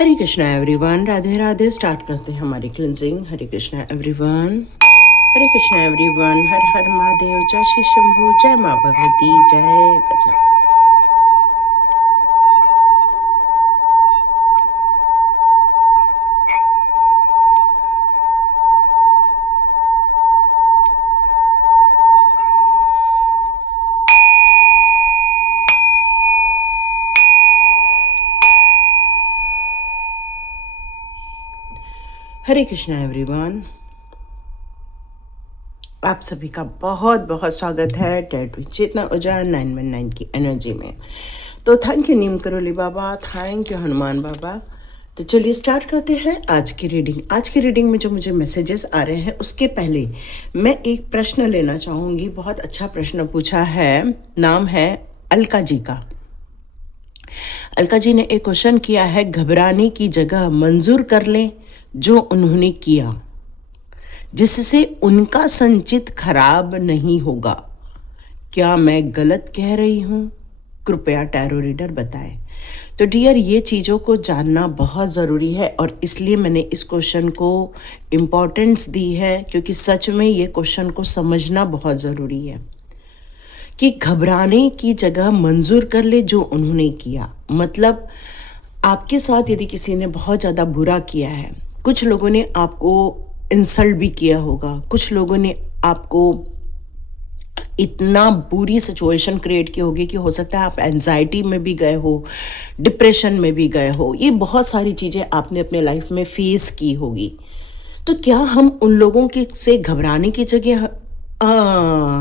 हरे Krishna everyone, Radhe Radhe. Start करते हैं हमारी क्लिनजिंग। हरे कृष्णा एवरीवन, हरे कृष्णा एवरीवन। हर हर महादेव। जय श्री शंभू, जय माँ भगवती, जय गजा। हरे कृष्णा एवरीवन, आप सभी का बहुत बहुत स्वागत है डेट विद चेतना ऊर्जा 919 की एनर्जी में। तो thank you Neem Karoli Baba, thank you Hanuman Baba. तो चलिए स्टार्ट करते हैं आज की रीडिंग। आज की रीडिंग में जो मुझे मैसेजेस आ रहे हैं उसके पहले मैं एक प्रश्न लेना चाहूँगी। बहुत अच्छा प्रश्न पूछा है, नाम है अलका जी का। अलका जी ने एक क्वेश्चन किया है, घबराने की जगह मंजूर कर लें जो उन्होंने किया, जिससे उनका संचित खराब नहीं होगा। क्या मैं गलत कह रही हूँ? कृपया टैरो रीडर बताएं। तो डियर, ये चीज़ों को जानना बहुत ज़रूरी है और इसलिए मैंने इस क्वेश्चन को इम्पोर्टेंस दी है, क्योंकि सच में ये क्वेश्चन को समझना बहुत ज़रूरी है कि घबराने की जगह मंजूर कर ले जो उन्होंने किया। मतलब आपके साथ यदि किसी ने बहुत ज़्यादा बुरा किया है, कुछ लोगों ने आपको इंसल्ट भी किया होगा, कुछ लोगों ने आपको इतना बुरी सिचुएशन क्रिएट की होगी कि हो सकता है आप एंजाइटी में भी गए हो, डिप्रेशन में भी गए हो। ये बहुत सारी चीज़ें आपने अपने लाइफ में फेस की होगी। तो क्या हम उन लोगों के से घबराने की जगह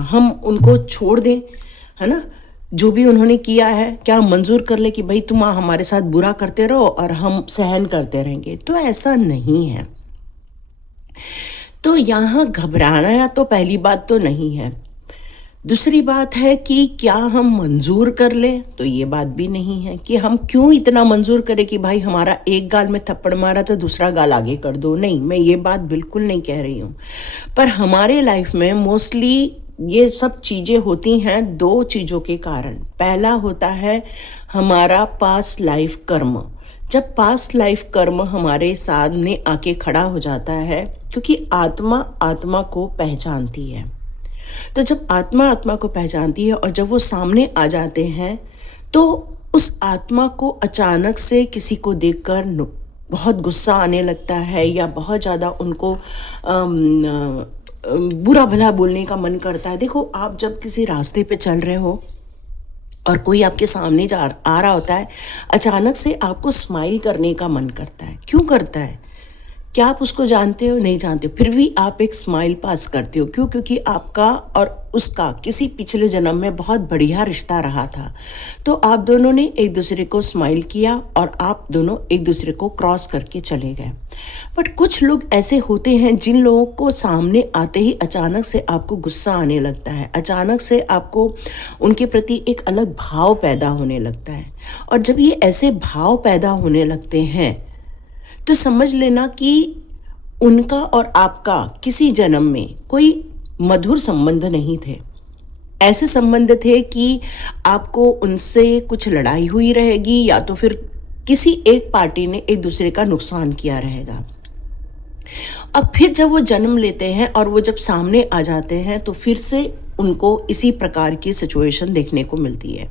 हम उनको छोड़ दें, है ना? जो भी उन्होंने किया है, क्या मंजूर कर ले कि भाई तुम हमारे साथ बुरा करते रहो और हम सहन करते रहेंगे? तो ऐसा नहीं है। तो यहाँ घबराना तो पहली बात तो नहीं है। दूसरी बात है कि क्या हम मंजूर कर लें? तो ये बात भी नहीं है कि हम क्यों इतना मंजूर करें कि भाई हमारा एक गाल में थप्पड़ मारा तो दूसरा गाल आगे कर दो। नहीं, मैं ये बात बिल्कुल नहीं कह रही हूँ। पर हमारे लाइफ में मोस्टली ये सब चीज़ें होती हैं दो चीज़ों के कारण। पहला होता है हमारा पास्ट लाइफ कर्म। जब पास्ट लाइफ कर्म हमारे सामने आके खड़ा हो जाता है, क्योंकि आत्मा आत्मा को पहचानती है, तो जब आत्मा आत्मा को पहचानती है और जब वो सामने आ जाते हैं तो उस आत्मा को अचानक से किसी को देखकर बहुत गुस्सा आने लगता है या बहुत ज़्यादा उनको बुरा भला बोलने का मन करता है। देखो, आप जब किसी रास्ते पे चल रहे हो और कोई आपके सामने आ रहा होता है, अचानक से आपको स्माइल करने का मन करता है। क्यों करता है? क्या आप उसको जानते हो? नहीं जानते हो, फिर भी आप एक स्माइल पास करते हो। क्यों? क्योंकि आपका और उसका किसी पिछले जन्म में बहुत बढ़िया रिश्ता रहा था। तो आप दोनों ने एक दूसरे को स्माइल किया और आप दोनों एक दूसरे को क्रॉस करके चले गए। बट कुछ लोग ऐसे होते हैं जिन लोगों को सामने आते ही अचानक से आपको गुस्सा आने लगता है, अचानक से आपको उनके प्रति एक अलग भाव पैदा होने लगता है। और जब ये ऐसे भाव पैदा होने लगते हैं तो समझ लेना कि उनका और आपका किसी जन्म में कोई मधुर संबंध नहीं थे। ऐसे संबंध थे कि आपको उनसे कुछ लड़ाई हुई रहेगी या तो फिर किसी एक पार्टी ने एक दूसरे का नुकसान किया रहेगा। अब फिर जब वो जन्म लेते हैं और वो जब सामने आ जाते हैं तो फिर से उनको इसी प्रकार की सिचुएशन देखने को मिलती है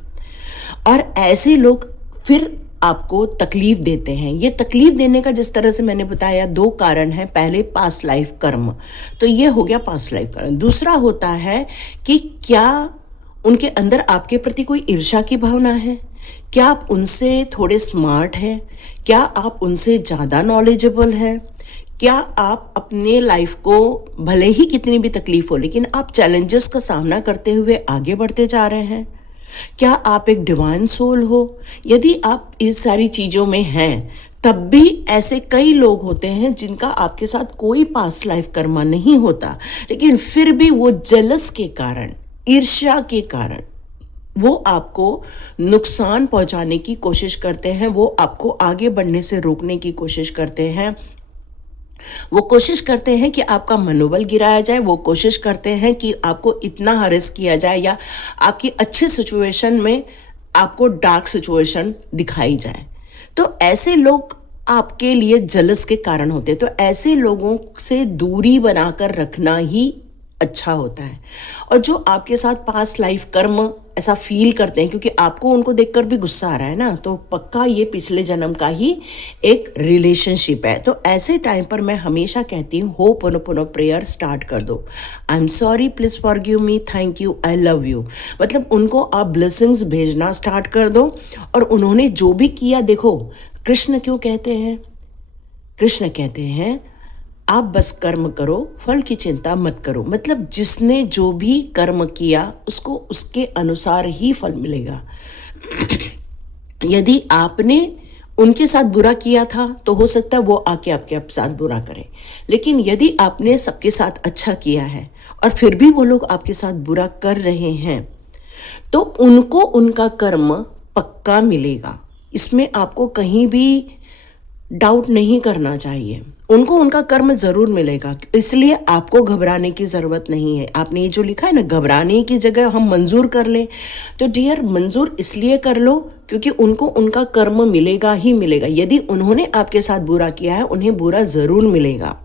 और ऐसे लोग फिर आपको तकलीफ देते हैं। ये तकलीफ देने का, जिस तरह से मैंने बताया, दो कारण हैं। पहले पास्ट लाइफ कर्म, तो ये हो गया पास्ट लाइफ कर्म। दूसरा होता है कि क्या उनके अंदर आपके प्रति कोई ईर्ष्या की भावना है? क्या आप उनसे थोड़े स्मार्ट हैं? क्या आप उनसे ज़्यादा नॉलेजेबल हैं? क्या आप अपने लाइफ को, भले ही कितनी भी तकलीफ हो, लेकिन आप चैलेंजेस का सामना करते हुए आगे बढ़ते जा रहे हैं? क्या आप एक डिवाइन सोल हो? यदि आप इस सारी चीज़ों में हैं, तब भी ऐसे कई लोग होते हैं जिनका आपके साथ कोई पास्ट लाइफ कर्मा नहीं होता, लेकिन फिर भी वो जेलस के कारण, ईर्ष्या के कारण वो आपको नुकसान पहुंचाने की कोशिश करते हैं, वो आपको आगे बढ़ने से रोकने की कोशिश करते हैं। वो कोशिश करते हैं कि आपका मनोबल गिराया जाए, वो कोशिश करते हैं कि आपको इतना हरेस किया जाए या आपकी अच्छे सिचुएशन में आपको डार्क सिचुएशन दिखाई जाए। तो ऐसे लोग आपके लिए जलस के कारण होते हैं। तो ऐसे लोगों से दूरी बनाकर रखना ही अच्छा होता है। और जो आपके साथ पास्ट लाइफ कर्म ऐसा फील करते हैं, क्योंकि आपको उनको देखकर भी गुस्सा आ रहा है ना, तो पक्का ये पिछले जन्म का ही एक रिलेशनशिप है। तो ऐसे टाइम पर मैं हमेशा कहती हूँ हो पुनः पुनः प्रेयर स्टार्ट कर दो। I am sorry, please forgive me, thank you, I love you. मतलब उनको आप ब्लेसिंग्स भेजना स्टार्ट कर दो। और उन्होंने जो भी किया, देखो कृष्ण क्यों कहते हैं, कृष्ण कहते हैं आप बस कर्म करो, फल की चिंता मत करो। मतलब जिसने जो भी कर्म किया उसको उसके अनुसार ही फल मिलेगा। यदि आपने उनके साथ बुरा किया था तो हो सकता है वो आके आपके साथ बुरा करे, लेकिन यदि आपने सबके साथ अच्छा किया है और फिर भी वो लोग आपके साथ बुरा कर रहे हैं, तो उनको उनका कर्म पक्का मिलेगा। इसमें आपको कहीं भी डाउट नहीं करना चाहिए। उनको उनका कर्म जरूर मिलेगा, इसलिए आपको घबराने की ज़रूरत नहीं है। आपने ये जो लिखा है ना, घबराने की जगह हम मंजूर कर लें, तो डियर मंजूर इसलिए कर लो क्योंकि उनको उनका कर्म मिलेगा ही मिलेगा। यदि उन्होंने आपके साथ बुरा किया है, उन्हें बुरा ज़रूर मिलेगा।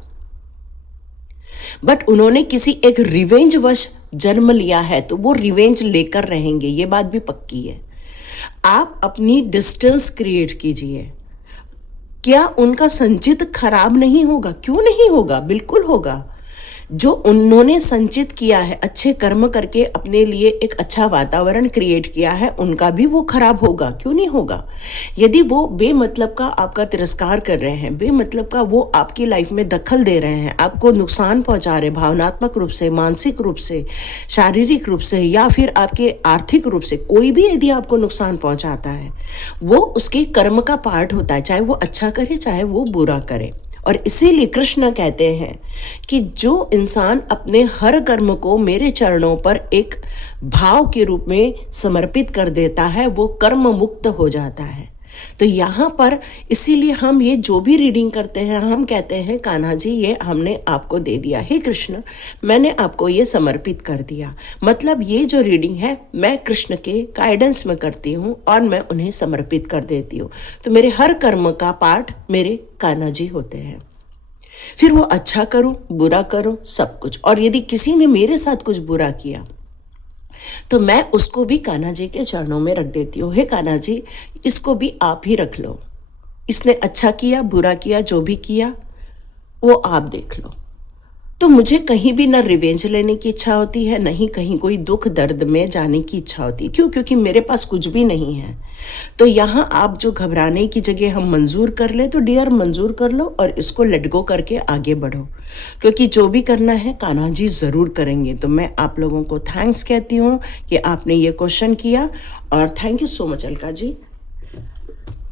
बट उन्होंने किसी एक रिवेंज वश जन्म लिया है तो वो रिवेंज लेकर रहेंगे, ये बात भी पक्की है। आप अपनी डिस्टेंस क्रिएट कीजिए। क्या उनका संचित खराब नहीं होगा? क्यों नहीं होगा, बिल्कुल होगा। जो उन्होंने संचित किया है, अच्छे कर्म करके अपने लिए एक अच्छा वातावरण क्रिएट किया है, उनका भी वो खराब होगा, क्यों नहीं होगा। यदि वो बेमतलब का आपका तिरस्कार कर रहे हैं, बेमतलब का वो आपकी लाइफ में दखल दे रहे हैं, आपको नुकसान पहुंचा रहे, भावनात्मक रूप से, मानसिक रूप से, शारीरिक रूप से या फिर आपके आर्थिक रूप से, कोई भी यदि आपको नुकसान पहुंचाता है, वो उसके कर्म का पार्ट होता है, चाहे वो अच्छा करे चाहे वो बुरा करे। और इसीलिए कृष्ण कहते हैं कि जो इंसान अपने हर कर्म को मेरे चरणों पर एक भाव के रूप में समर्पित कर देता है, वो कर्म मुक्त हो जाता है। तो यहाँ पर इसीलिए हम ये जो भी रीडिंग करते हैं, हम कहते हैं कान्हा जी ये हमने आपको दे दिया, हे कृष्ण मैंने आपको ये समर्पित कर दिया। मतलब ये जो रीडिंग है मैं कृष्ण के गाइडेंस में करती हूँ और मैं उन्हें समर्पित कर देती हूँ। तो मेरे हर कर्म का पार्ट मेरे कान्हा जी होते हैं। फिर वो अच्छा करो बुरा करो सब कुछ। और यदि किसी ने मेरे साथ कुछ बुरा किया तो मैं उसको भी कान्हा जी के चरणों में रख देती हूँ, हे कान्हा जी इसको भी आप ही रख लो, इसने अच्छा किया बुरा किया जो भी किया वो आप देख लो। तो मुझे कहीं भी ना रिवेंज लेने की इच्छा होती है, नहीं कहीं कोई दुख दर्द में जाने की इच्छा होती है। क्यों? क्योंकि मेरे पास कुछ भी नहीं है। तो यहाँ आप जो घबराने की जगह हम मंजूर कर ले तो डियर मंजूर कर लो और इसको लेट गो करके आगे बढ़ो, क्योंकि जो भी करना है कान्हा जी ज़रूर करेंगे। तो मैं आप लोगों को थैंक्स कहती हूँ कि आपने ये क्वेश्चन किया और thank you so much Alka ji.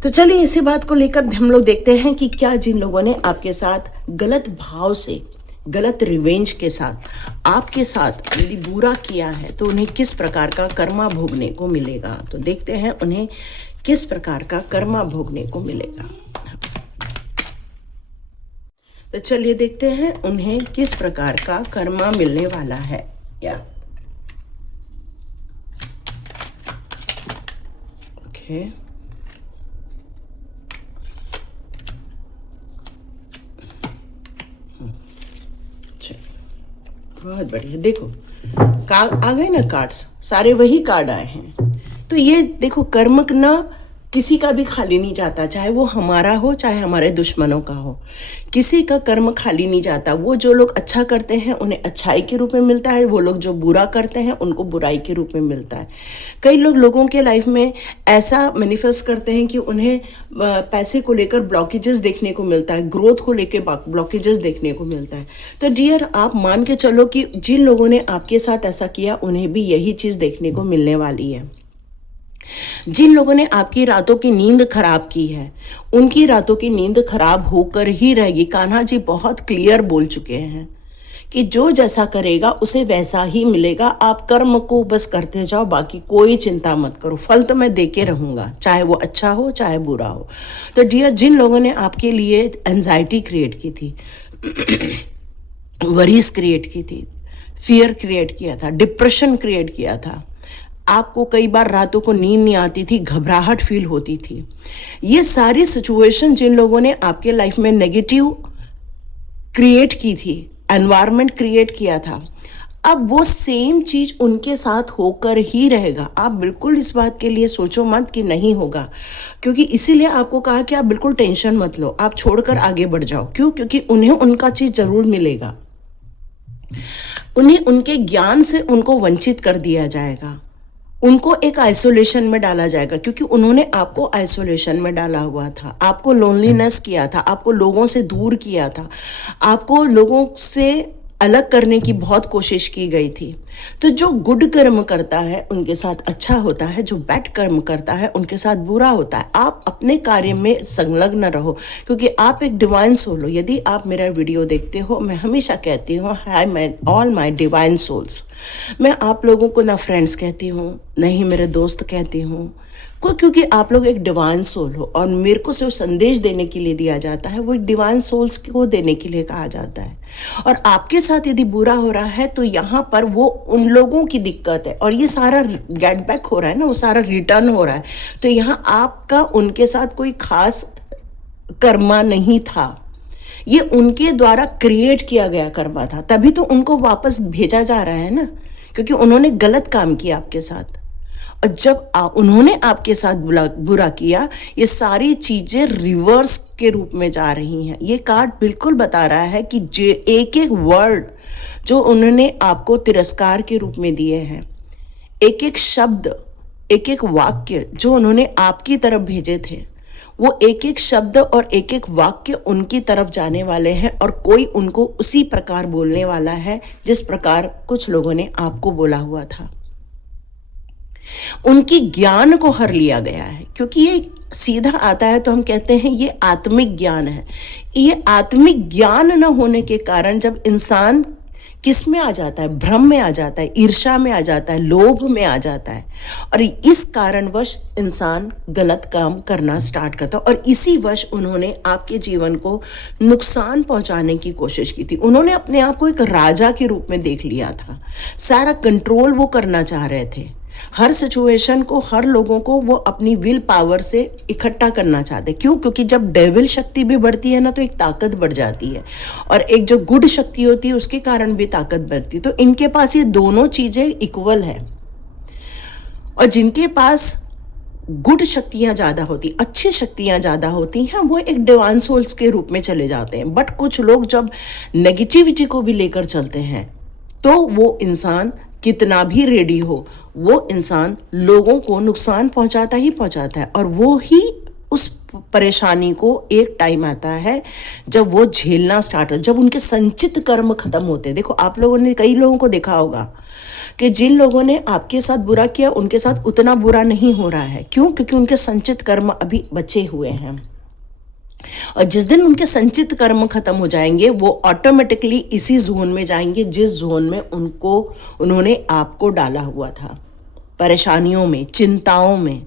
तो चलिए इसी बात को लेकर हम लोग देखते हैं कि क्या जिन लोगों ने आपके साथ गलत भाव से, गलत रिवेंज के साथ आपके साथ यदि बुरा किया है तो उन्हें किस प्रकार का कर्मा भोगने को मिलेगा। तो देखते हैं उन्हें किस प्रकार का कर्मा भोगने को मिलेगा। तो चलिए देखते हैं उन्हें किस प्रकार का कर्मा मिलने वाला है। या ओके बहुत बढ़िया। देखो आ गए ना कार्ड्स, सारे वही कार्ड आए हैं। तो ये देखो कर्म ना किसी का भी खाली नहीं जाता, चाहे वो हमारा हो चाहे हमारे दुश्मनों का हो, किसी का कर्म खाली नहीं जाता। वो जो लोग अच्छा करते हैं उन्हें अच्छाई के रूप में मिलता है, वो लोग जो बुरा करते हैं उनको बुराई के रूप में मिलता है। कई लोगों के लाइफ में ऐसा मैनिफेस्ट करते हैं कि उन्हें पैसे को लेकर ब्लॉकेजेस देखने को मिलता है, ग्रोथ को लेकर ब्लॉकेजेस देखने को मिलता है। तो डियर आप मान के चलो कि जिन लोगों ने आपके साथ ऐसा किया उन्हें भी यही चीज़ देखने को मिलने वाली है। जिन लोगों ने आपकी रातों की नींद खराब की है उनकी रातों की नींद खराब होकर ही रहेगी। कान्हा जी बहुत क्लियर बोल चुके हैं कि जो जैसा करेगा उसे वैसा ही मिलेगा। आप कर्म को बस करते जाओ, बाकी कोई चिंता मत करो, फल तो मैं दे के रहूँगा, चाहे वो अच्छा हो चाहे बुरा हो। तो डियर जिन लोगों ने आपके लिए एंजाइटी क्रिएट की थी, वरीज क्रिएट की थी, फियर क्रिएट किया था, डिप्रेशन क्रिएट किया था, आपको कई बार रातों को नींद नहीं आती थी, घबराहट फील होती थी। ये सारी सिचुएशन जिन लोगों ने आपके लाइफ में नेगेटिव क्रिएट की थी, एनवायरनमेंट क्रिएट किया था, अब वो सेम चीज उनके साथ होकर ही रहेगा। आप बिल्कुल इस बात के लिए सोचो मत कि नहीं होगा, क्योंकि इसीलिए आपको कहा कि आप बिल्कुल टेंशन मत लो, आप छोड़कर आगे बढ़ जाओ। क्यों? क्योंकि उन्हें उनका चीज जरूर मिलेगा। उन्हें उनके ज्ञान से उनको वंचित कर दिया जाएगा, उनको एक आइसोलेशन में डाला जाएगा, क्योंकि उन्होंने आपको आइसोलेशन में डाला हुआ था, आपको लोनलीनेस किया था, आपको लोगों से दूर किया था, आपको लोगों से अलग करने की बहुत कोशिश की गई थी। तो जो गुड कर्म करता है उनके साथ अच्छा होता है, जो बैड कर्म करता है उनके साथ बुरा होता है। आप अपने कार्य में संलग्न रहो, क्योंकि आप एक डिवाइन सोल हो। यदि आप मेरा वीडियो देखते हो, मैं हमेशा कहती हूँ hi my all my divine souls. मैं आप लोगों को ना फ्रेंड्स कहती हूँ, ना ही मेरे दोस्त कहती हूँ, क्योंकि आप लोग एक डिवाइन सोल हो और मेरे को सिर्फ संदेश देने के लिए दिया जाता है, वो डिवाइन सोल्स को देने के लिए कहा जाता है। और आपके साथ यदि बुरा हो रहा है तो यहाँ पर वो उन लोगों की दिक्कत है, और ये सारा गेट बैक हो रहा है ना, वो सारा रिटर्न हो रहा है। तो यहाँ आपका उनके साथ कोई खास कर्मा नहीं था, ये उनके द्वारा क्रिएट किया गया कर्मा था, तभी तो उनको वापस भेजा जा रहा है ना, क्योंकि उन्होंने गलत काम किया आपके साथ। और जब उन्होंने आपके साथ बुरा किया, ये सारी चीजें रिवर्स के रूप में जा रही हैं। ये कार्ड बिल्कुल बता रहा है कि एक एक वर्ड जो उन्होंने आपको तिरस्कार के रूप में दिए हैं, एक एक शब्द, एक एक वाक्य जो उन्होंने आपकी तरफ भेजे थे, वो एक एक शब्द और एक एक वाक्य उनकी तरफ जाने वाले हैं, और कोई उनको उसी प्रकार बोलने वाला है जिस प्रकार कुछ लोगों ने आपको बोला हुआ था। उनकी ज्ञान को हर लिया गया है, क्योंकि ये सीधा आता है तो हम कहते हैं ये आत्मिक ज्ञान है। ये आत्मिक ज्ञान न होने के कारण जब इंसान किस में आ जाता है, भ्रम में आ जाता है, ईर्ष्या में आ जाता है, लोभ में आ जाता है, और इस कारणवश इंसान गलत काम करना स्टार्ट करता है। और इसी वश उन्होंने आपके जीवन को नुकसान पहुंचाने की कोशिश की थी। उन्होंने अपने आप को एक राजा के रूप में देख लिया था, सारा कंट्रोल वो करना चाह रहे थे, हर सिचुएशन को, हर लोगों को वो अपनी विल पावर से इकट्ठा करना चाहते। क्यों? क्योंकि जब डेविल शक्ति भी बढ़ती है ना, तो एक ताकत बढ़ जाती है, और एक जो गुड शक्ति होती है उसके कारण भी ताकत बढ़ती है। तो इनके पास ये दोनों चीजें इक्वल है, और जिनके पास गुड शक्तियां ज्यादा होती, अच्छी शक्तियां ज्यादा होती हैं, वो एक डिवाइन सोल्स के रूप में चले जाते हैं। बट कुछ लोग जब नेगेटिविटी को भी लेकर चलते हैं, तो वो इंसान कितना भी रेडी हो, वो इंसान लोगों को नुकसान पहुंचाता ही पहुंचाता है, और वो ही उस परेशानी को एक टाइम आता है जब वो झेलना स्टार्ट हो, जब उनके संचित कर्म खत्म होते हैं। देखो, आप लोगों ने कई लोगों को देखा होगा कि जिन लोगों ने आपके साथ बुरा किया उनके साथ उतना बुरा नहीं हो रहा है। क्यों? क्योंकि उनके संचित कर्म अभी बचे हुए हैं, और जिस दिन उनके संचित कर्म खत्म हो जाएंगे, वो ऑटोमेटिकली इसी जोन में जाएंगे जिस जोन में उन्होंने आपको डाला हुआ था, परेशानियों में, चिंताओं में,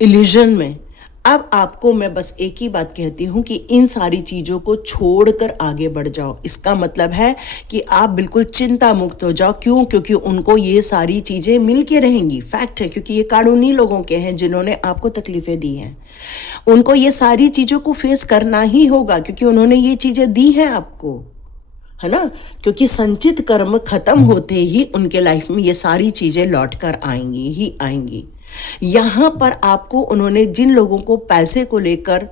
इल्यूजन में। अब आपको मैं बस एक ही बात कहती हूँ कि इन सारी चीज़ों को छोड़कर आगे बढ़ जाओ। इसका मतलब है कि आप बिल्कुल चिंता मुक्त हो जाओ। क्यों? क्योंकि उनको ये सारी चीज़ें मिल के रहेंगी, फैक्ट है, क्योंकि ये कानूनी लोगों के हैं जिन्होंने आपको तकलीफ़ें दी हैं। उनको ये सारी चीज़ों को फेस करना ही होगा, क्योंकि उन्होंने ये चीज़ें दी हैं आपको, है ना। क्योंकि संचित कर्म खत्म होते ही उनके लाइफ में ये सारी चीज़ें लौट कर आएंगी ही आएंगी। यहाँ पर आपको उन्होंने जिन लोगों को पैसे को लेकर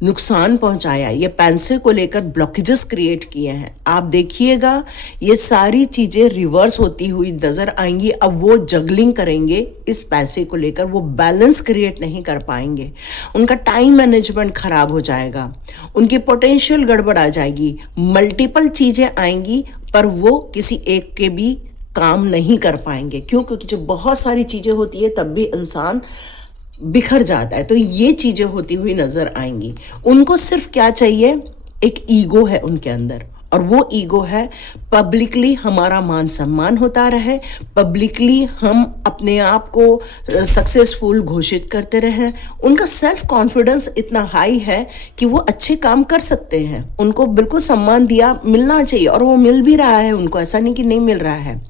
नुकसान पहुंचाया, ये पैसे को लेकर ब्लॉकेजेस क्रिएट किए हैं, आप देखिएगा ये सारी चीज़ें रिवर्स होती हुई नज़र आएंगी। अब वो जगलिंग करेंगे इस पैसे को लेकर, वो बैलेंस क्रिएट नहीं कर पाएंगे, उनका टाइम मैनेजमेंट खराब हो जाएगा, उनकी पोटेंशियल गड़बड़ आ जाएगी, मल्टीपल चीज़ें आएंगी, पर वो किसी एक के भी काम नहीं कर पाएंगे। क्यों? क्योंकि जब बहुत सारी चीज़ें होती है तब भी इंसान बिखर जाता है। तो ये चीज़ें होती हुई नज़र आएंगी। उनको सिर्फ क्या चाहिए, एक ईगो है उनके अंदर, और वो ईगो है पब्लिकली हमारा मान सम्मान होता रहे, पब्लिकली हम अपने आप को सक्सेसफुल घोषित करते रहें। उनका सेल्फ कॉन्फिडेंस इतना हाई है कि वो अच्छे काम कर सकते हैं, उनको बिल्कुल सम्मान दिया मिलना चाहिए, और वो मिल भी रहा है उनको, ऐसा नहीं कि नहीं मिल रहा है।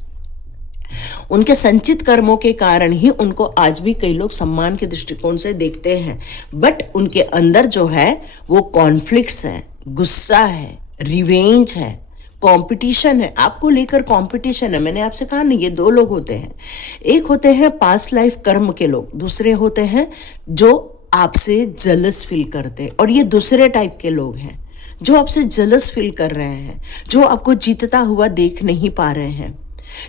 उनके संचित कर्मों के कारण ही उनको आज भी कई लोग सम्मान के दृष्टिकोण से देखते हैं, बट उनके अंदर जो है वो कॉन्फ्लिक्ट्स है, गुस्सा है, रिवेंज है, कंपटीशन है, आपको लेकर कंपटीशन है। मैंने आपसे कहा ना, ये दो लोग होते हैं, एक होते हैं पास्ट लाइफ कर्म के लोग, दूसरे होते हैं जो आपसे जलस फील करते हैं। और ये दूसरे टाइप के लोग हैं जो आपसे जलस फील कर रहे हैं, जो आपको जीतता हुआ देख नहीं पा रहे हैं,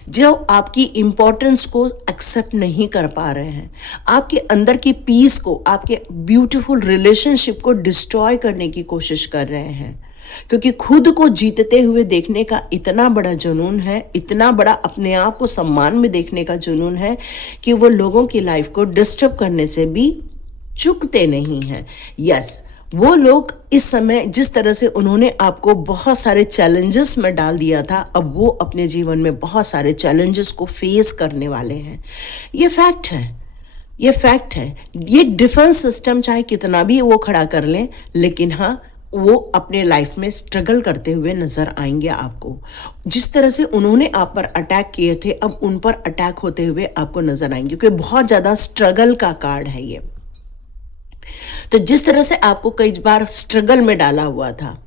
जो आपकी इंपॉर्टेंस को एक्सेप्ट नहीं कर पा रहे हैं, आपके अंदर की पीस को, आपके ब्यूटीफुल रिलेशनशिप को डिस्ट्रॉय करने की कोशिश कर रहे हैं। क्योंकि खुद को जीतते हुए देखने का इतना बड़ा जुनून है, इतना बड़ा अपने आप को सम्मान में देखने का जुनून है कि वो लोगों की लाइफ को डिस्टर्ब करने से भी चूकते नहीं हैं। यस, वो लोग इस समय जिस तरह से उन्होंने आपको बहुत सारे चैलेंजेस में डाल दिया था, अब वो अपने जीवन में बहुत सारे चैलेंजेस को फेस करने वाले हैं। ये फैक्ट है, ये फैक्ट है। ये डिफेंस सिस्टम चाहे कितना भी वो खड़ा कर लें, लेकिन हाँ, वो अपने लाइफ में स्ट्रगल करते हुए नजर आएंगे आपको। जिस तरह से उन्होंने आप पर अटैक किए थे, अब उन पर अटैक होते हुए आपको नजर आएंगे, क्योंकि बहुत ज्यादा स्ट्रगल का कार्ड है ये। तो जिस तरह से आपको कई बार स्ट्रगल में डाला हुआ था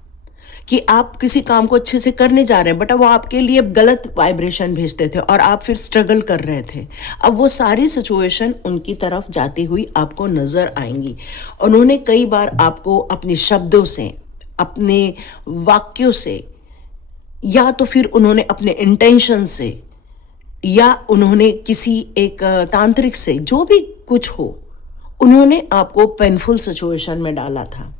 कि आप किसी काम को अच्छे से करने जा रहे हैं, बट वो आपके लिए गलत वाइब्रेशन भेजते थे और आप फिर स्ट्रगल कर रहे थे, अब वो सारी सिचुएशन उनकी तरफ जाती हुई आपको नजर आएंगी। उन्होंने कई बार आपको अपने शब्दों से, अपने वाक्यों से, या तो फिर उन्होंने अपने इंटेंशन से, या उन्होंने किसी एक तांत्रिक से, जो भी कुछ हो, उन्होंने आपको पेनफुल सिचुएशन में डाला था।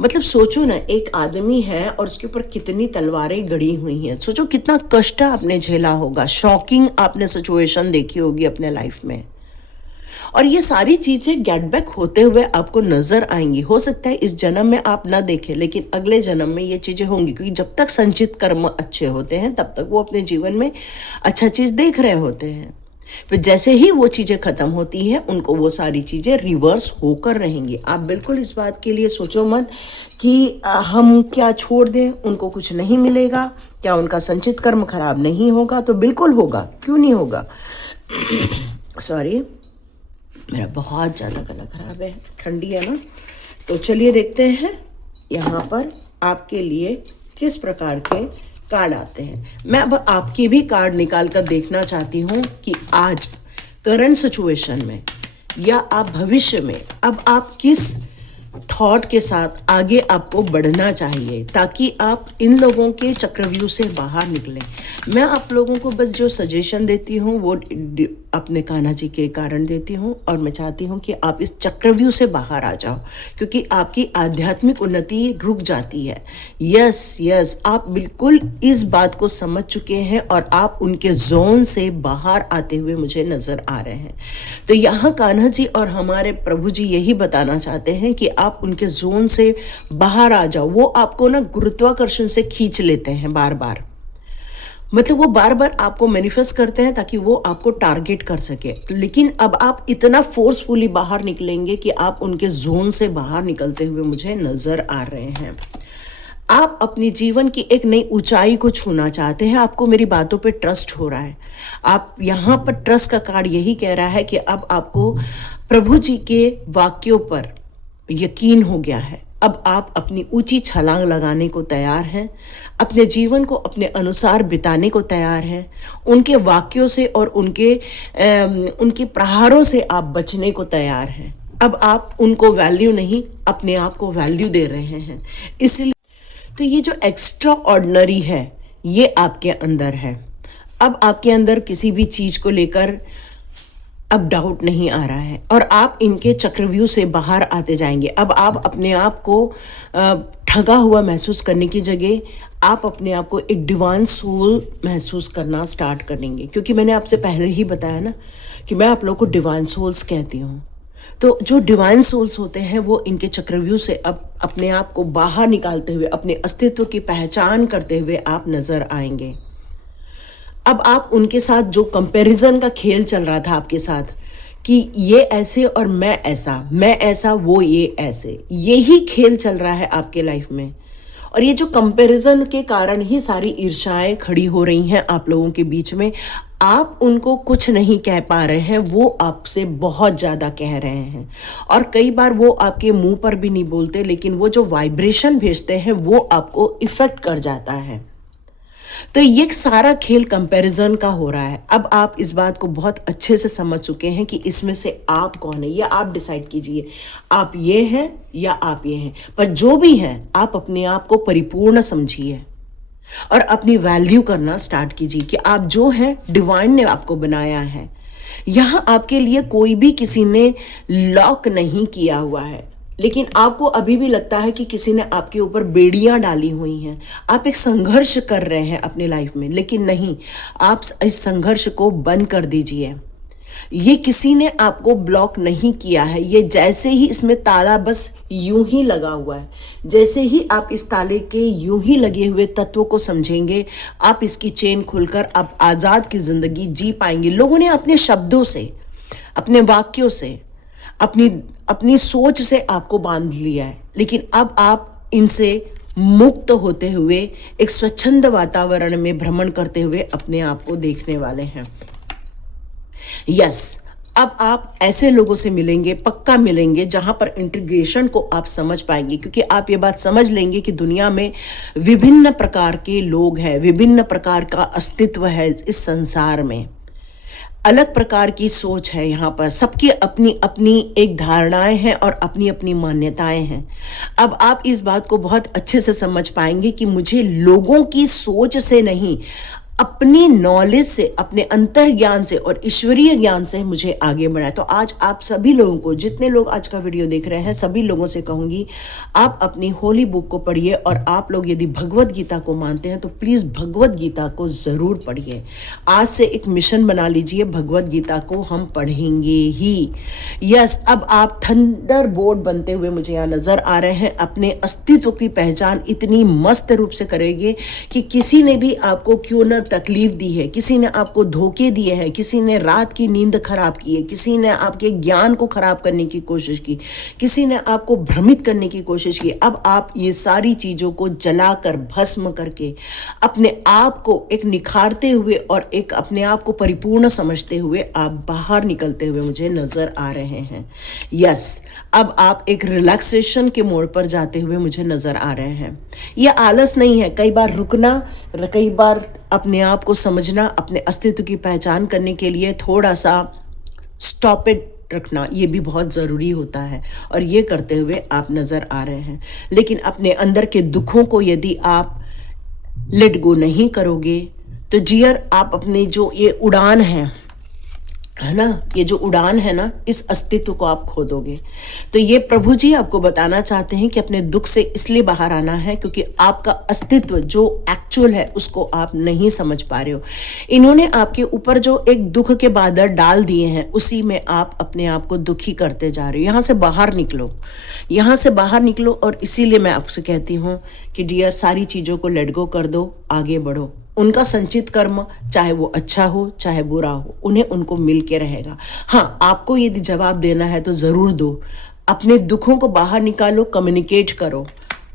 मतलब सोचो ना, एक आदमी है और उसके ऊपर कितनी तलवारें गड़ी हुई हैं। सोचो कितना कष्ट आपने झेला होगा, शॉकिंग आपने सिचुएशन देखी होगी अपने लाइफ में, और ये सारी चीजें गेट बैक होते हुए आपको नजर आएंगी। हो सकता है इस जन्म में आप ना देखें, लेकिन अगले जन्म में ये चीजें होंगी, क्योंकि जब तक संचित कर्म अच्छे होते हैं तब तक वो अपने जीवन में अच्छा चीज देख रहे होते हैं। फिर जैसे ही वो चीज़ें ख़त्म होती हैं, उनको वो सारी चीज़ें रिवर्स होकर रहेंगी। आप बिल्कुल इस बात के लिए सोचो मत कि हम क्या छोड़ दें, उनको कुछ नहीं मिलेगा, क्या उनका संचित कर्म खराब नहीं होगा? तो बिल्कुल होगा, क्यों नहीं होगा। सॉरी, मेरा बहुत ज़्यादा गला खराब है, ठंडी है ना। तो चलिए देखते हैं यहाँ पर आपके लिए किस प्रकार के कार्ड आते हैं। मैं अब आपके भी कार्ड निकाल कर देखना चाहती हूँ कि आज करंट सिचुएशन में या आप भविष्य में अब आप किस थॉट के साथ आगे आपको बढ़ना चाहिए, ताकि आप इन लोगों के चक्रव्यूह से बाहर निकलें। मैं आप लोगों को बस जो सजेशन देती हूँ वो अपने कान्हा जी के कारण देती हूँ, और मैं चाहती हूँ कि आप इस चक्रव्यूह से बाहर आ जाओ, क्योंकि आपकी आध्यात्मिक उन्नति रुक जाती है। यस यस, आप बिल्कुल इस बात को समझ चुके हैं और आप उनके जोन से बाहर आते हुए मुझे नजर आ रहे हैं। तो यहाँ कान्हा जी और हमारे प्रभु जी यही बताना चाहते हैं कि आप उनके जोन से बाहर आ जाओ। वो आपको ना गुरुत्वाकर्षण से खींच लेते हैं बार बार, मतलब वो बार बार आपको मैनिफेस्ट करते हैं ताकि वो आपको टारगेट कर सके। लेकिन अब आप इतना फोर्सफुली बाहर निकलेंगे कि आप उनके जोन से बाहर निकलते हुए मुझे नजर आ रहे हैं। आप अपनी जीवन की एक नई ऊंचाई को छूना चाहते हैं, आपको मेरी बातों पे ट्रस्ट हो रहा है। आप यहाँ पर ट्रस्ट का कार्ड यही कह रहा है कि अब आपको प्रभु जी के वाक्यों पर यकीन हो गया है। अब आप अपनी ऊंची छलांग लगाने को तैयार हैं, अपने जीवन को अपने अनुसार बिताने को तैयार हैं। उनके वाक्यों से और उनके प्रहारों से आप बचने को तैयार हैं। अब आप उनको वैल्यू नहीं, अपने आप को वैल्यू दे रहे हैं। इसलिए तो ये जो एक्स्ट्रा ऑर्डिनरी है ये आपके अंदर है। अब आपके अंदर किसी भी चीज़ को लेकर अब डाउट नहीं आ रहा है, और आप इनके चक्रव्यूह से बाहर आते जाएंगे। अब आप अपने आप को ठगा हुआ महसूस करने की जगह आप अपने आप को एक डिवाइन सोल महसूस करना स्टार्ट करेंगे, क्योंकि मैंने आपसे पहले ही बताया ना कि मैं आप लोगों को डिवाइन सोल्स कहती हूँ। तो जो डिवाइन सोल्स होते हैं वो इनके चक्रव्यूह से अब अपने आप को बाहर निकालते हुए, अपने अस्तित्व की पहचान करते हुए आप नजर आएंगे। अब आप उनके साथ जो कंपैरिजन का खेल चल रहा था आपके साथ कि ये ऐसे और मैं ऐसा वो ये ऐसे, यही खेल चल रहा है आपके लाइफ में। और ये जो कंपैरिजन के कारण ही सारी ईर्ष्याएं खड़ी हो रही हैं आप लोगों के बीच में। आप उनको कुछ नहीं कह पा रहे हैं, वो आपसे बहुत ज़्यादा कह रहे हैं। और कई बार वो आपके मुंह पर भी नहीं बोलते, लेकिन वो जो वाइब्रेशन भेजते हैं वो आपको इफ़ेक्ट कर जाता है। तो ये सारा खेल कंपैरिजन का हो रहा है। अब आप इस बात को बहुत अच्छे से समझ चुके हैं कि इसमें से आप कौन है, ये आप डिसाइड कीजिए। आप ये हैं या आप ये हैं, पर जो भी हैं आप अपने आप को परिपूर्ण समझिए और अपनी वैल्यू करना स्टार्ट कीजिए कि आप जो हैं, डिवाइन ने आपको बनाया है। यहाँ आपके लिए कोई भी किसी ने लॉक नहीं किया हुआ है, लेकिन आपको अभी भी लगता है कि किसी ने आपके ऊपर बेड़ियां डाली हुई हैं। आप एक संघर्ष कर रहे हैं अपनी लाइफ में, लेकिन नहीं, आप इस संघर्ष को बंद कर दीजिए। ये किसी ने आपको ब्लॉक नहीं किया है। ये जैसे ही इसमें ताला बस यूं ही लगा हुआ है, जैसे ही आप इस ताले के यूं ही लगे हुए तत्वों को समझेंगे, आप इसकी चेन खुलकर आप आज़ाद की जिंदगी जी पाएंगे। लोगों ने अपने शब्दों से, अपने वाक्यों से, अपनी अपनी सोच से आपको बांध लिया है, लेकिन अब आप इनसे मुक्त होते हुए एक स्वच्छंद वातावरण में भ्रमण करते हुए अपने आप को देखने वाले हैं। यस, अब आप ऐसे लोगों से मिलेंगे, पक्का मिलेंगे, जहां पर इंटीग्रेशन को आप समझ पाएंगे, क्योंकि आप ये बात समझ लेंगे कि दुनिया में विभिन्न प्रकार के लोग हैं, विभिन्न प्रकार का अस्तित्व है इस संसार में। अलग प्रकार की सोच है यहाँ पर, सबकी अपनी अपनी एक धारणाएं हैं और अपनी अपनी मान्यताएं हैं। अब आप इस बात को बहुत अच्छे से समझ पाएंगे कि मुझे लोगों की सोच से नहीं, अपनी नॉलेज से, अपने अंतर ज्ञान से और ईश्वरीय ज्ञान से मुझे आगे बढ़ाए। तो आज आप सभी लोगों को, जितने लोग आज का वीडियो देख रहे हैं, सभी लोगों से कहूंगी आप अपनी होली बुक को पढ़िए। और आप लोग यदि भगवत गीता को मानते हैं तो प्लीज़ भगवत गीता को ज़रूर पढ़िए। आज से एक मिशन बना लीजिए, भगवत गीता को हम पढ़ेंगे ही। यस, अब आप थंडर बोल्ट बनते हुए मुझे यहाँ नज़र आ रहे हैं। अपने अस्तित्व की पहचान इतनी मस्त रूप से करेंगे कि किसी ने भी आपको क्यों न तकलीफ दी है, किसी ने आपको धोखे दिए हैं, किसी ने रात की नींद खराब की है, किसी ने आपके ज्ञान को खराब करने की कोशिश की, किसी ने आपको भ्रमित करने की कोशिश की, अब आप ये सारी चीज़ों को जलाकर भस्म करके अपने आप को एक निखारते हुए और एक अपने आप को परिपूर्ण समझते हुए आप बाहर निकलते हुए मुझे नजर आ रहे हैं। यस, अब आप एक रिलैक्सेशन के मोड पर जाते हुए मुझे नजर आ रहे हैं। यह आलस नहीं है, कई बार रुकना, कई बार अपने आप को समझना, अपने अस्तित्व की पहचान करने के लिए थोड़ा सा स्टॉप इट रखना, ये भी बहुत ज़रूरी होता है। और ये करते हुए आप नज़र आ रहे हैं। लेकिन अपने अंदर के दुखों को यदि आप लेट गो नहीं करोगे तो डियर, आप अपने जो ये उड़ान है ना, ये जो उड़ान है ना, इस अस्तित्व को आप खो दोगे। तो ये प्रभु जी आपको बताना चाहते हैं कि अपने दुख से इसलिए बाहर आना है क्योंकि आपका अस्तित्व जो एक्चुअल है उसको आप नहीं समझ पा रहे हो। इन्होंने आपके ऊपर जो एक दुख के बादल डाल दिए हैं, उसी में आप अपने आप को दुखी करते जा रहे हो। यहाँ से बाहर निकलो, यहाँ से बाहर निकलो। और इसीलिए मैं आपसे कहती हूँ कि डियर, सारी चीज़ों को लेट गो कर दो, आगे बढ़ो। उनका संचित कर्म, चाहे वो अच्छा हो चाहे बुरा हो, उन्हें उनको मिल के रहेगा। हाँ, आपको यदि जवाब देना है तो ज़रूर दो। अपने दुखों को बाहर निकालो, कम्युनिकेट करो,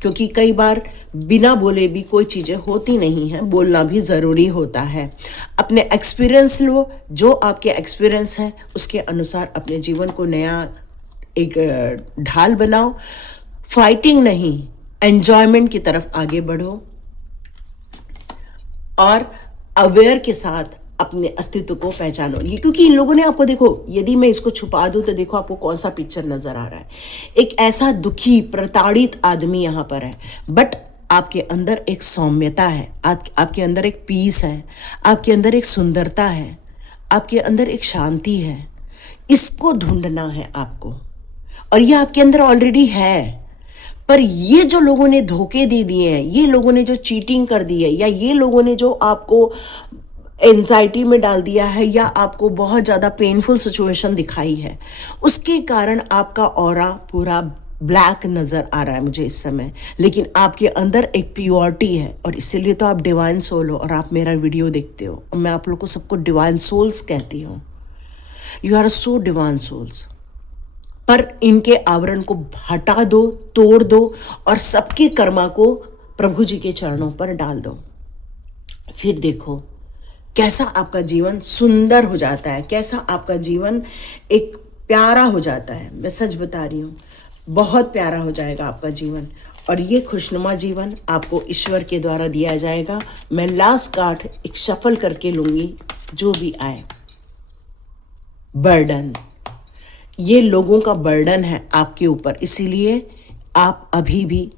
क्योंकि कई बार बिना बोले भी कोई चीज़ें होती नहीं हैं, बोलना भी ज़रूरी होता है। अपने एक्सपीरियंस लो, जो आपके एक्सपीरियंस है उसके अनुसार अपने जीवन को नया एक ढाल बनाओ। फाइटिंग नहीं, एन्जॉयमेंट की तरफ आगे बढ़ो और अवेयर के साथ अपने अस्तित्व को पहचानो। ये क्योंकि इन लोगों ने आपको, देखो, यदि मैं इसको छुपा दूं तो देखो आपको कौन सा पिक्चर नजर आ रहा है। एक ऐसा दुखी प्रताड़ित आदमी यहाँ पर है, बट आपके अंदर एक सौम्यता है, आपके अंदर एक पीस है, आपके अंदर एक सुंदरता है, आपके अंदर एक शांति है। इसको ढूंढना है आपको, और ये आपके अंदर ऑलरेडी है। पर ये जो लोगों ने धोखे दे दिए हैं, ये लोगों ने जो चीटिंग कर दी है, या ये लोगों ने जो आपको एंजाइटी में डाल दिया है, या आपको बहुत ज़्यादा पेनफुल सिचुएशन दिखाई है, उसके कारण आपका ऑरा पूरा ब्लैक नज़र आ रहा है मुझे इस समय। लेकिन आपके अंदर एक प्योरिटी है, और इसीलिए तो आप डिवाइन सोल हो और आप मेरा वीडियो देखते हो। और मैं आप लोग को सबको डिवाइन सोल्स कहती हूँ। You are so divine souls. पर इनके आवरण को हटा दो, तोड़ दो, और सबके कर्मा को प्रभु जी के चरणों पर डाल दो। फिर देखो कैसा आपका जीवन सुंदर हो जाता है, कैसा आपका जीवन एक प्यारा हो जाता है। मैं सच बता रही हूँ, बहुत प्यारा हो जाएगा आपका जीवन। और ये खुशनुमा जीवन आपको ईश्वर के द्वारा दिया जाएगा। मैं लास्ट कार्ड एक शफल करके लूँगी, जो भी आए। बर्डन, ये लोगों का बर्डन है आपके ऊपर, इसीलिए आप अभी भी,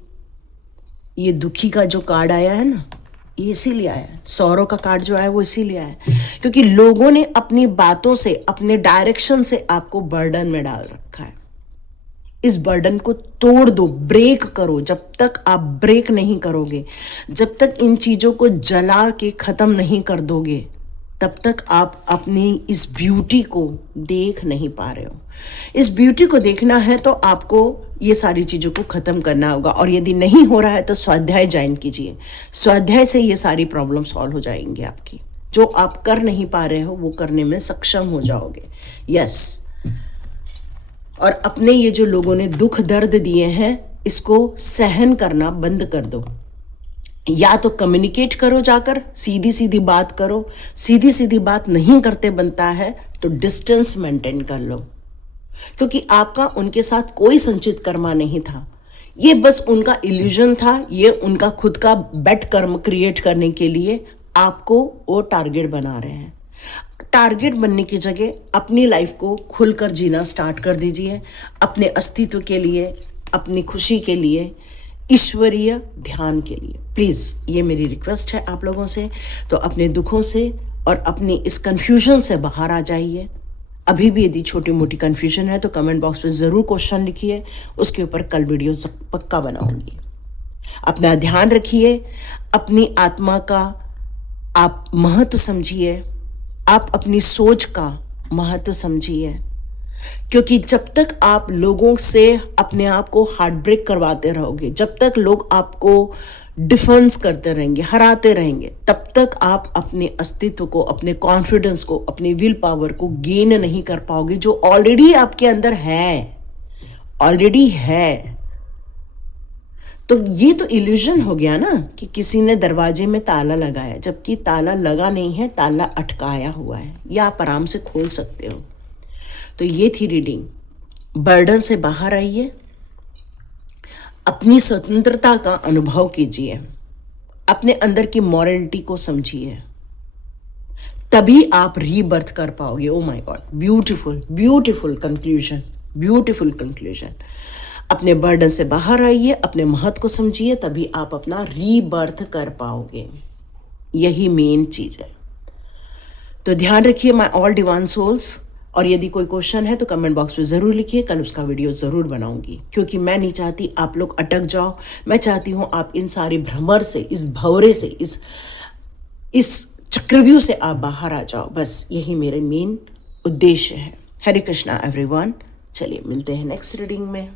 ये दुखी का जो कार्ड आया है ना, ये इसीलिए आया है। सौरों का कार्ड जो आया वो इसीलिए आया है क्योंकि लोगों ने अपनी बातों से, अपने डायरेक्शन से आपको बर्डन में डाल रखा है। इस बर्डन को तोड़ दो, ब्रेक करो। जब तक आप ब्रेक नहीं करोगे, जब तक इन चीजों को जला के खत्म नहीं कर दोगे, तब तक आप अपनी इस ब्यूटी को देख नहीं पा रहे हो। इस ब्यूटी को देखना है तो आपको ये सारी चीज़ों को ख़त्म करना होगा। और यदि नहीं हो रहा है तो स्वाध्याय ज्वाइन कीजिए। स्वाध्याय से ये सारी प्रॉब्लम सॉल्व हो जाएंगी आपकी। जो आप कर नहीं पा रहे हो वो करने में सक्षम हो जाओगे। यस। और अपने ये जो लोगों ने दुख दर्द दिए हैं, इसको सहन करना बंद कर दो। या तो कम्युनिकेट करो, जाकर सीधी सीधी बात करो। सीधी सीधी बात नहीं करते बनता है तो डिस्टेंस मेंटेन कर लो, क्योंकि आपका उनके साथ कोई संचित कर्मा नहीं था। ये बस उनका इल्यूजन था। ये उनका खुद का बेट कर्म क्रिएट करने के लिए आपको वो टारगेट बना रहे हैं। टारगेट बनने की जगह अपनी लाइफ को खुलकर जीना स्टार्ट कर दीजिए। अपने अस्तित्व के लिए, अपनी खुशी के लिए, ईश्वरीय ध्यान के लिए। प्लीज़, ये मेरी रिक्वेस्ट है आप लोगों से। तो अपने दुखों से और अपनी इस कन्फ्यूजन से बाहर आ जाइए। अभी भी यदि छोटी मोटी कन्फ्यूजन है तो कमेंट बॉक्स में ज़रूर क्वेश्चन लिखिए, उसके ऊपर कल वीडियो पक्का बनाऊंगी। अपना ध्यान रखिए, अपनी आत्मा का आप महत्व समझिए, आप अपनी सोच का महत्व समझिए। क्योंकि जब तक आप लोगों से अपने आप को हार्ट ब्रेक करवाते रहोगे, जब तक लोग आपको डिफेंस करते रहेंगे, हराते रहेंगे, तब तक आप अपने अस्तित्व को, अपने कॉन्फिडेंस को, अपनी विल पावर को गेन नहीं कर पाओगे, जो ऑलरेडी आपके अंदर है, ऑलरेडी है। तो ये तो इल्यूजन हो गया ना कि किसी ने दरवाजे में ताला लगाया, जबकि ताला लगा नहीं है, ताला अटकाया हुआ है, या आप आराम से खोल सकते हो। तो ये थी रीडिंग। बर्डन से बाहर आइए, अपनी स्वतंत्रता का अनुभव कीजिए, अपने अंदर की मॉरलिटी को समझिए, तभी आप रीबर्थ कर पाओगे। Oh my God, beautiful beautiful conclusion, beautiful conclusion. अपने बर्डन से बाहर आइए, अपने महत्व को समझिए, तभी आप अपना रीबर्थ कर पाओगे। यही मेन चीज है। तो ध्यान रखिए माय ऑल डिवाइन सोल्स। और यदि कोई क्वेश्चन है तो कमेंट बॉक्स में ज़रूर लिखिए, कल उसका वीडियो ज़रूर बनाऊंगी, क्योंकि मैं नहीं चाहती आप लोग अटक जाओ। मैं चाहती हूँ आप इन सारी भ्रमर से, इस भंवरे से, इस चक्रव्यूह से आप बाहर आ जाओ। बस यही मेरे मेन उद्देश्य है। हरे कृष्णा एवरीवन। चलिए मिलते हैं नेक्स्ट रीडिंग में।